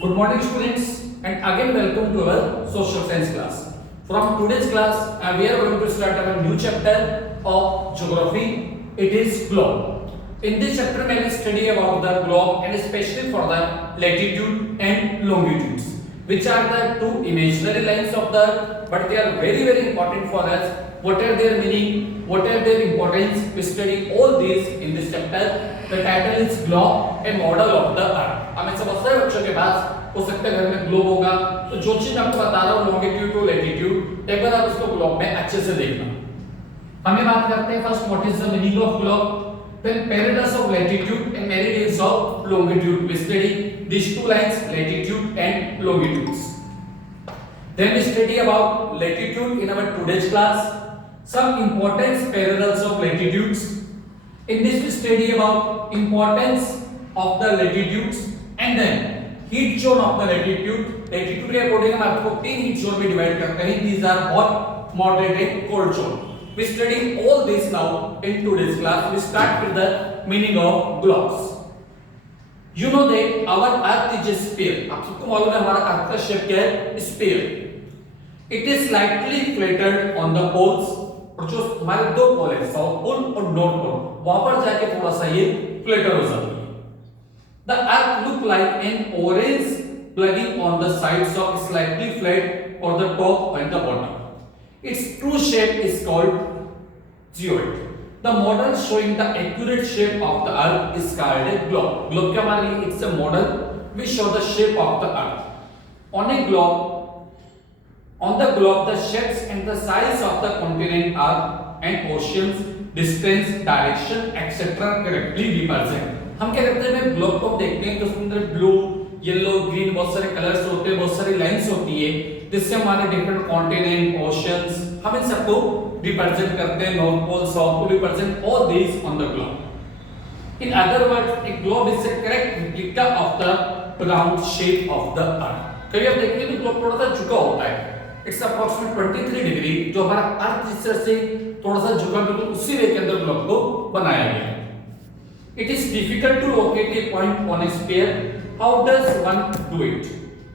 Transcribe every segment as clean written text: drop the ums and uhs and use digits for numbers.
Good morning students and again welcome to our social science class. From today's class we are going to start our new chapter of geography. It is globe. In this chapter we will study about the globe and especially for the latitude and longitudes, which are the two imaginary lines of the earth, but they are very important for us. What are their meaning? What are their importance? We study all these in this chapter. The title is globe and model of the earth. हमें सब सारे बच्चों के पास हो सकता है घर में ग्लोब होगा, तो जो चीज मैं आपको बता रहा हूँ लॉन्गिट्यूड और लैटिट्यूड, एक बार आप उसको ग्लोब में अच्छे से देखना। हमें बात करते हैं first what is the meaning of globe, then parallels of latitude and meridians of longitude. We study these two lines, latitude and longitudes. Then we study about latitude in our today's class. Some important parallels of latitudes. In this we study about importance of the latitudes and then heat zone of the latitude. Latitude के according हम आपको तीन heat zone में divide करते हैं. These are hot, moderate and cold zone. We study all this now in today's class. We start with the meaning of globes. You know that our Earth is a sphere. आप सबको मालूम है हमारा अर्थ का shape क्या है? Sphere. It is slightly flattened on the poles. और जो हमारे दो पोल है साउथ पोल और नॉर्थ पोल, वहां पर जाके थोड़ा सा ये फ्लैटर हो जाती है. The earth look like an orange plugging on the sides of slightly flat or the top and the bottom. Its true shape is called geoid. The model showing the accurate shape of the earth is called a globe. Globe क्या हमारे लिए it's a model which show the shape of the earth. On the globe, the shapes and the size of the continent are and oceans, distance, direction, etc. correctly represent. हम क्या करते हैं globe को देखते हैं तो उसके अंदर ब्लू, येलो, ग्रीन बहुत सारे कलर्स होते हैं, बहुत सारी लाइंस होती है, जिससे हमारे डिफरेंट कॉन्टिनेंट, ओशंस हम इन सबको रिप्रेजेंट करते हैं. North pole, south pole represent all this on the globe. In other words, a globe is a correct replica of the round shape of the earth. कभी आप देखेंगे तो ग्लोब थोड़ा सा झुका होता है. It's approximately 23 डिग्री, जो हमारा अर्थ जिस तरह से थोड़ा सा झुका बिल्कुल उसी वे के अंदर ग्लोब को बनाया गया है. It is difficult to locate a point on a sphere. How does one do it?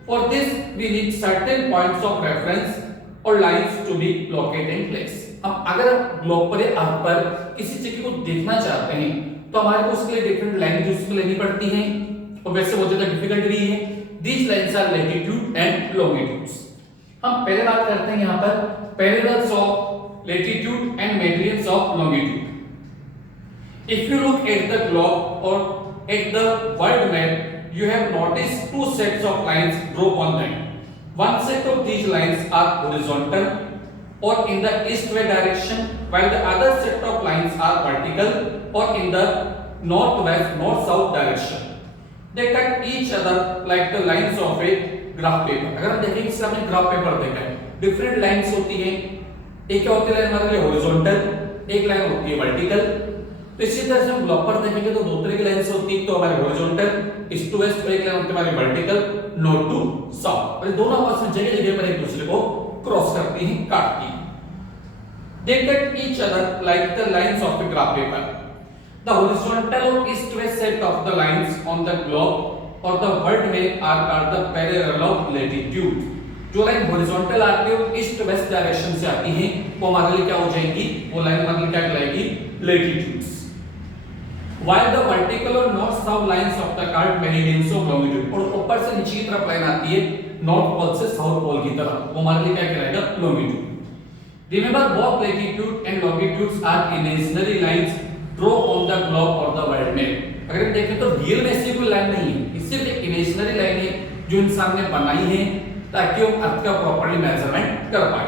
For this, we need certain points of reference or lines to be located in place. अब अगर आप globe पर या अर्थ पर किसी जगह को देखना चाहते हैं, तो हमारे को उसके लिए डिफरेंट लाइन यूज लेनी पड़ती हैं, और वैसे बहुत ज्यादा डिफिकल्ट भी है. These lines are latitude and longitudes. हम पहले बात करते हैं यहाँ पर parallels of latitude and meridians of longitude. If you look at the globe or at the world map, you have noticed two sets of lines drawn on them. One set of these lines are horizontal or in the east-west direction, while the other set of lines are vertical or in the northwest, north-south direction. They cut each other like the lines of a graph paper. अगर हम देखेंगे इससे हमने graph paper देखा है, different lines होती हैं. एक क्या होती है लाइन हमारे लिए हॉरिजॉन्टल, एक लाइन होती है वर्टिकल. तो इसी तरह से हम ग्लोब पर देखेंगे तो दो तरह की लाइंस होती है, तो हमारे हॉरिजॉन्टल ईस्ट टू वेस्ट, एक लाइन होती है हमारी वर्टिकल नॉर्थ टू साउथ. और दोनों आपस में जगह-जगह पर एक दूसरे को क्रॉस करती हैं, काटती हैं. They cut each other like the lines of a graph paper. The horizontal east-west set of the lines on the globe और the वर्ल्ड में are are the parallel of latitude. जो लाइन हॉरिजॉन्टल आती है वो east west direction से आती है, वो हमारे लिए क्या हो जाएगी, वो लाइन हमारे लिए क्या कहलाएगी, लैटिट्यूड्स. while the vertical और north south lines of the card meridians of longitude, और ऊपर से नीचे की तरफ लाइन आती है नॉर्थ पोल से साउथ पोल की तरफ, वो हमारे लिए क्या कहलाएगा, longitude. Remember both latitude and longitudes are imaginary lines drawn on the globe or the world map. अगर हम देखें तो रियल में ऐसी कोई लाइन नहीं है, सिर्फ एक इमेजिनरी लाइन है जो इंसान ने बनाई है ताकि वो अर्थ का प्रॉपर्ली मेजरमेंट कर पाए.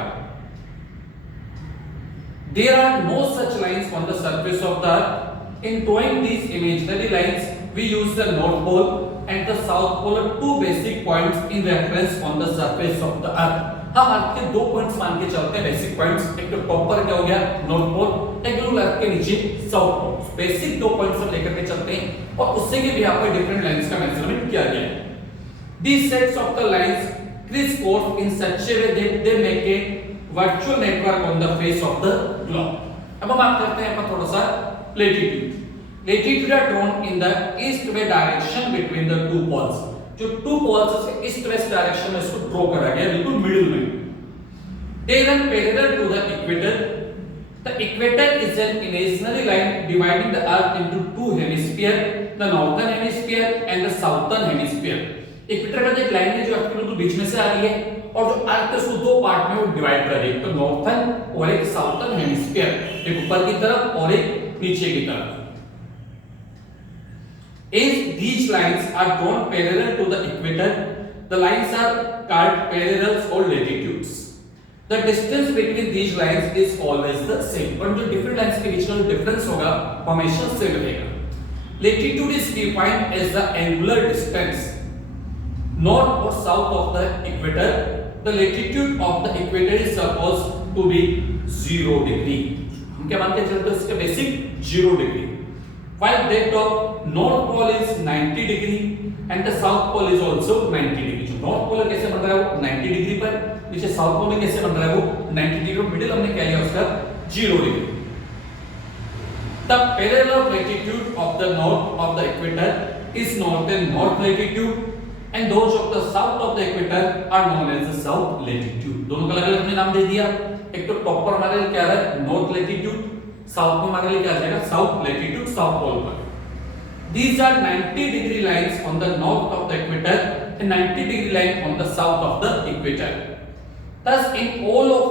There are no such lines on the surface of the earth. In drawing these imaginary lines, we use the north pole and the south pole are two basic points in reference on the surface of the earth. हम अर्थ के दो points मान के चलते हैं, basic points. एक तो top पर क्या हो गया, नॉर्थ पोल, एक बिल्कुल अर्थ के नीचे साउथ पोल. बेसिक दो पॉइंट्स हम लेकर के चलते हैं और उससे के भी यहाँ पर डिफरेंट लाइंस का मेजरमेंट किया गया है. These sets of the lines crisscross in such a way that they make a virtual network on the face of the globe. अब हम बात करते हैं थोड़ा सा latitude. Latitude are drawn in the east-west direction between the two poles. जो two poles उसके east west direction में इसको ड्रॉ करा गया बिल्कुल मिडिल में। They run parallel to the equator. The equator is an imaginary line dividing the earth into two hemisphere, the northern hemisphere and the southern hemisphere. Equator का एक line है जो अर्थ के बिल्कुल बीच में से आ रही है और जो अर्थ है उसको दो पार्ट में वो डिवाइड कर रही है, तो नॉर्थर्न और एक साउथर्न हेमिस्फीयर, एक ऊपर की तरफ और एक नीचे की तरफ। As these lines are drawn parallel to the equator, the lines are called parallels or latitudes. The distance between these lines is always the same. पर जो different lines के बीच का जो difference होगा हमेशा same रहेगा। Latitude is defined as the angular distance north or south of the equator. The latitude of the equator is supposed to be 0 degree. हम क्या मानते हैं चलते हैं इसका basic 0 degree. While that of north pole is 90 degree and the south pole is also 90 degree. जो north pole कैसे बन रहा है वो 90 डिग्री पर, नीचे south pole में कैसे बन रहा है वो 90 डिग्री और मिडिल हमने क्या लिया उसका 0 degree. The parallel of latitude of the north of the equator is northern north latitude and those of the south of the equator are known as the south latitude. दोनों का अलग-अलग हमने नाम दे दिया। एक तो टॉप पर हमारे लिए क्या है north latitude, साउथ में हमारे लिए क्या आ जाएगा साउथ लैटिट्यूड, साउथ पोल पर। These are 90 degree lines on the north of the equator and 90 degree line on the south of the equator. Thus in all of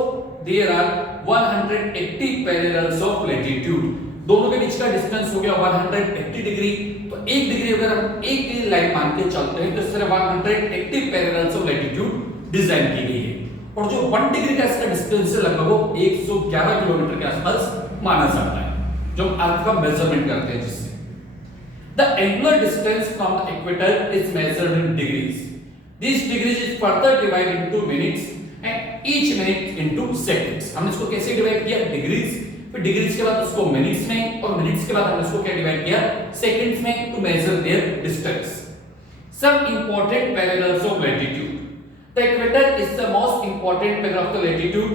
there are 180 parallels of latitude. दोनों के बीच का distance हो गया 180 degree, तो 1 degree अगर हम एक की लाइन मान के चलते हैं तो इस तरह 180 पैरेलल्स ऑफ लैटिट्यूड डिजाइन की गई है और जो 1 डिग्री का इसका डिस्टेंस है लगभग वो 111 किलोमीटर के आसपास माना जाता है जो अर्थ का मेजरमेंट करते हैं जिससे। The angular distance from the equator is measured in degrees. These degrees is further divided into minutes and each minute into seconds. हमने इसको कैसे डिवाइड किया डिग्रीज, फिर डिग्रीज के बाद उसको मिनट्स में और मिनट्स के बाद हमने इसको क्या डिवाइड किया सेकंड्स में two major their distance. Some important parallels of latitude. The equator is the most important parallel of the latitude.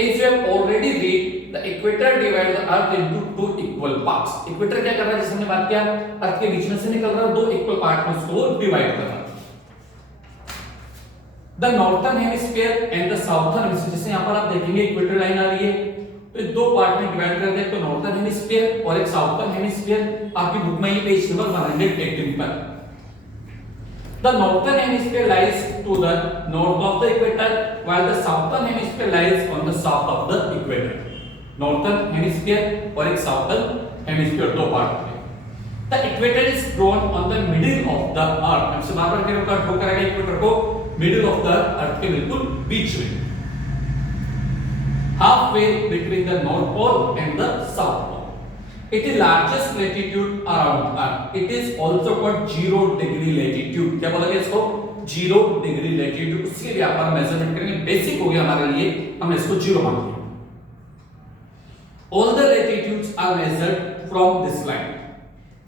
As you have already read, the equator divides the earth into two equal parts. Equator क्या कर रहा है जैसे हमने बात किया अर्थ के बीच में से निकल रहा है, दो इक्वल पार्ट में उसको डिवाइड कर रहा है। The northern hemisphere and the southern hemisphere, जैसे यहाँ पर आप देखेंगे इक्वेटर लाइन आ रही है तो दो पार्ट में डिवाइड कर दें, तो नॉर्थर्न हेमिस्फीयर और एक साउथर्न हेमिस्फीयर। आपकी बुक में ये पेज नंबर 118 पर। The northern hemisphere lies to the north of the equator, while the southern hemisphere lies on the south of the equator. Northern hemisphere और एक southern hemisphere दो part में। The equator is drawn on the middle of the earth. हमसे बार-बार क्या होगा draw करेगा equator को middle of the earth के बिल्कुल बीच में। Halfway between the north pole and the south pole. It is largest latitude around Earth. It is also called 0 degree latitude. क्या बोला गया इसको 0 degree latitude। उसके लिए आप मेजरमेंट करेंगे, बेसिक हो गया हमारे लिए, हमने इसको 0 मान लिया। All the latitudes are measured from this line.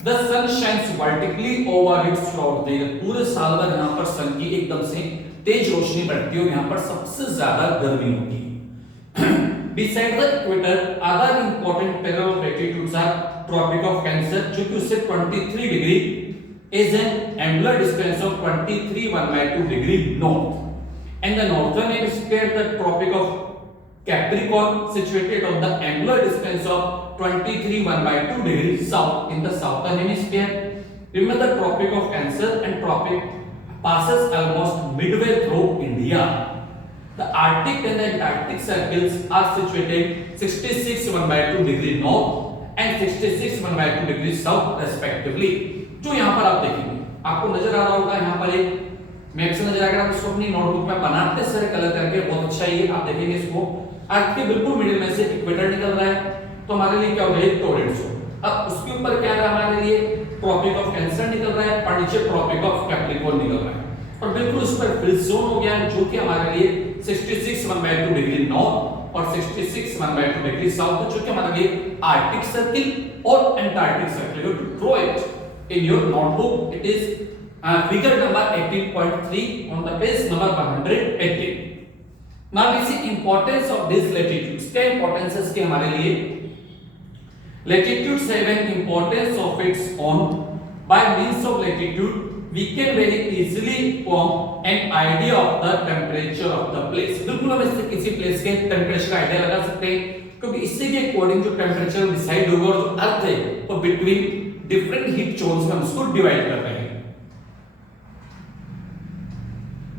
The sun shines vertically over it throughout the year. पूरे साल भर यहाँ पर सन की एकदम से तेज रोशनी पड़ती है और यहाँ पर सबसे ज्यादा गर्मी होती है। Beside the equator, other important parallel latitudes are Tropic of Cancer, जो कि उससे 23 degree is an angular distance of 23.1/2 degree north, and the northern hemisphere, the Tropic of Capricorn, situated on the angular distance of 23.1/2 degree south in the southern hemisphere. Remember, the Tropic of Cancer and Tropic passes almost midway through India. The Arctic and the Antarctic circles are situated 66.1/2 degree north and 66.1/2 degree south respectively. जो यहाँ पर आप देखेंगे आपको नजर आ रहा होगा, यहाँ पर एक मैप से नजर आ गया, आप इसको अपनी नोटबुक में बनाते सारे कलर करके बहुत अच्छा ये आप देखेंगे इसको। अर्थ के बिल्कुल मिडिल में से इक्वेटर निकल रहा है तो हमारे लिए क्या हो गया टोरेंट्स। अब उसके ऊपर क्या रहा हमारे लिए ट्रॉपिक ऑफ कैंसर निकल रहा है और नीचे ट्रॉपिक ऑफ कैप्रिकॉर्न निकल रहा है और बिल्कुल उस पर फ्रीज जोन हो गया जो कि हमारे लिए 66.1/2 डिग्री नॉर्थ और 66.1/2 डिग्री साउथ, जो कि हमारे लिए आर्कटिक सर्किल और antarctic circle. You draw it in your notebook, it is figure number 18.3 on the page number 118। Now we see importance of this latitudes. क्या इंपॉर्टेंस है इसके हमारे लिए? Latitudes have an importance of its own. By means of latitude we can very easily form an idea of the temperature of the place. बिल्कुल हम इससे किसी place के टेम्परेचर का आइडिया लगा सकते हैं, क्योंकि इससे के अकॉर्डिंग जो टेम्परेचर डिसाइड होगा और जो अर्थ है वो बिटवीन डिफरेंट हीट जोन्स में हम उसको डिवाइड कर रहे हैं.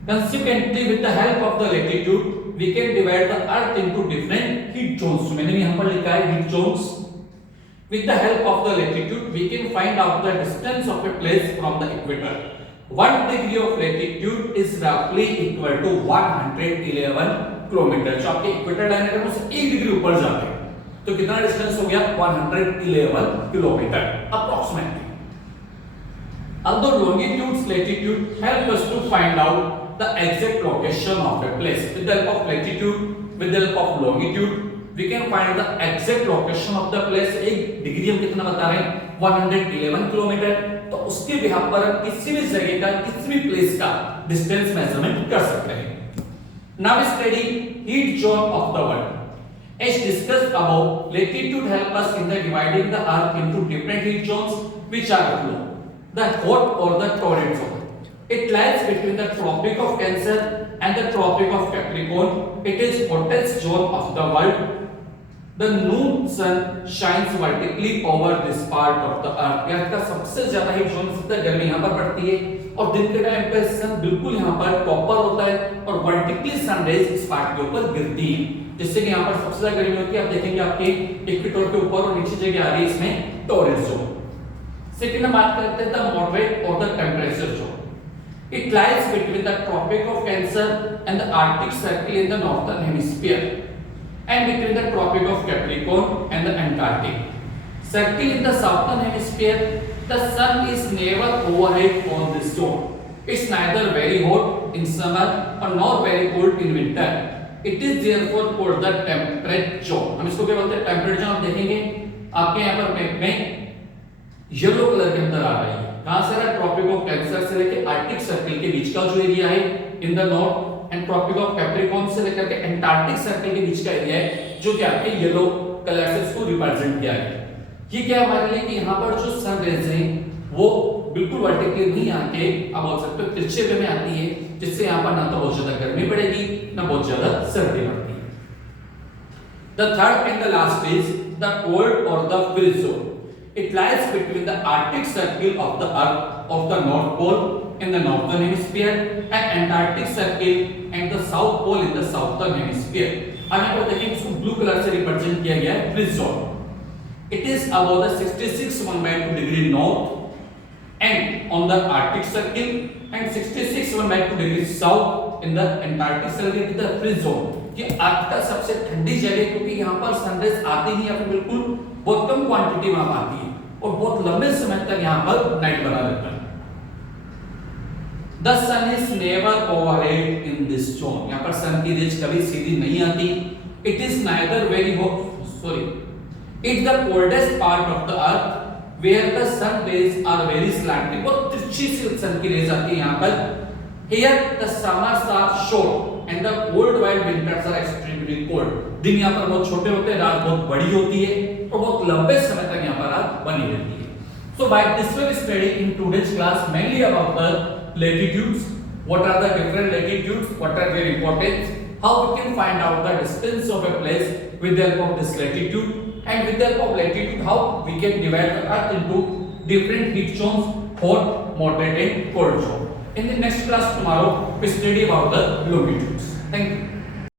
Consequently, with the help of the latitude, we can divide the earth into different heat zones. So मैंने यहाँ पर लिखा है heat zones. With the help of the latitude, we can find out the distance of a place from the equator. 1 degree of latitude is roughly equal to 111 kilometre. जो आपके equator line है उससे 1 degree ऊपर जाते हैं तो कितना distance हो गया? 111 kilometre approximately. Although longitude, latitude help us to find out the exact location of a place. With the help of latitude, with the help of longitude, we can find the exact location of the place. एक degree हम कितना बता रहे हैं? 111 kilometre. तो उसके behalf पर हम किसी भी जगह का, किसी भी प्लेस का डिस्टेंस मेजरमेंट कर सकते हैं. Now study heat zone of the world. As discussed above, latitude help us in the dividing the earth into different heat zones, which are below. The hot or the torrid zone. It lies between the Tropic of Cancer and the Tropic of Capricorn. It is hottest zone of the world. The noon sun shines vertically over this part of the earth. यहाँ का सबसे ज्यादा heat zone, सबसे गर्मी यहाँ पर पड़ती है और दिन के टाइम पे सन बिल्कुल यहाँ पर टॉपर होता है और वर्टिकली सनराइज इस पार्ट के ऊपर गिरती है, जिससे कि यहाँ पर सबसे ज्यादा गर्मी होती है. आप देखेंगे आपके इक्वेटर के ऊपर और नीचे जगह आ रही है इसमें टॉरिड जोन. सेकंड में बात करते हैं द मॉडरेट और the temperature zone. It lies between the Tropic of Cancer and the Arctic Circle in the northern hemisphere, and between the Tropic of Capricorn and the Antarctic Circle in the southern hemisphere. The sun is never overhead on this zone. It's neither very hot in summer or nor very cold in winter. It is therefore called the temperate zone. हम इसको क्या बोलते हैं? Temperate zone. आप देखेंगे आपके यहाँ पर मैप में येलो कलर के अंदर आ रही है. कहां से? ट्रॉपिक ऑफ कैंसर से लेकर आर्कटिक सर्कल के बीच का जो एरिया है in the north, and tropic of Capricorn से लेकर के एंटार्क्टिक सर्कल के बीच का एरिया है जो कि आपके येलो कलर से इसको रिप्रेजेंट किया है. ये क्या हमारे लिए कि यहाँ पर जो सन रेज हैं वो बिल्कुल वर्टिकली नहीं आके आप बोल सकते हो तिरछे वे में आती है, जिससे यहाँ पर ना तो बहुत ज्यादा गर्मी पड़ेगी ना बहुत ज्यादा सर्दी पड़ती है. The third and the last is the cold or the freeze zone. It lies between the Arctic Circle of the Earth of the North Pole in the northern hemisphere and Antarctic Circle and the South Pole in the southern hemisphere. अब यहाँ पर देखिए इसको blue colour से represent किया गया है freeze zone. It is above the 66.12 degree north and on the Arctic Circle and 66.12 degree south in the Antarctic Circle with the freeze zone. ये अर्थ का सबसे ठंडी जगह, क्योंकि यहाँ पर सनराइज आती नहीं या फिर बिल्कुल बहुत कम क्वांटिटी में आती है और बहुत लंबे समय तक यहाँ पर नाइट बना रहता है. The sun is never overhead in this zone. यहाँ पर सन की रेज कभी सीधी नहीं आती. It is neither very hot. Sorry. It's the coldest part of the earth where the sun rays are very slanting. बहुत तिरछी सी सन की रेज आती है यहाँ पर. Here the summers are short and the cold while winters are extremely cold. दिन यहाँ पर बहुत छोटे होते हैं, रात बहुत बड़ी होती है और बहुत लंबे समय तक यहाँ पर रात बनी रहती है. So by this way we study in today's class mainly about the latitudes. What are the different latitudes? What are their importance? How we can find out the distance of a place with the help of this latitude, and with the help of latitude how we can divide the earth into different heat zones, hot, moderate and cold zone. In the next class tomorrow we study about the longitudes. Thank you.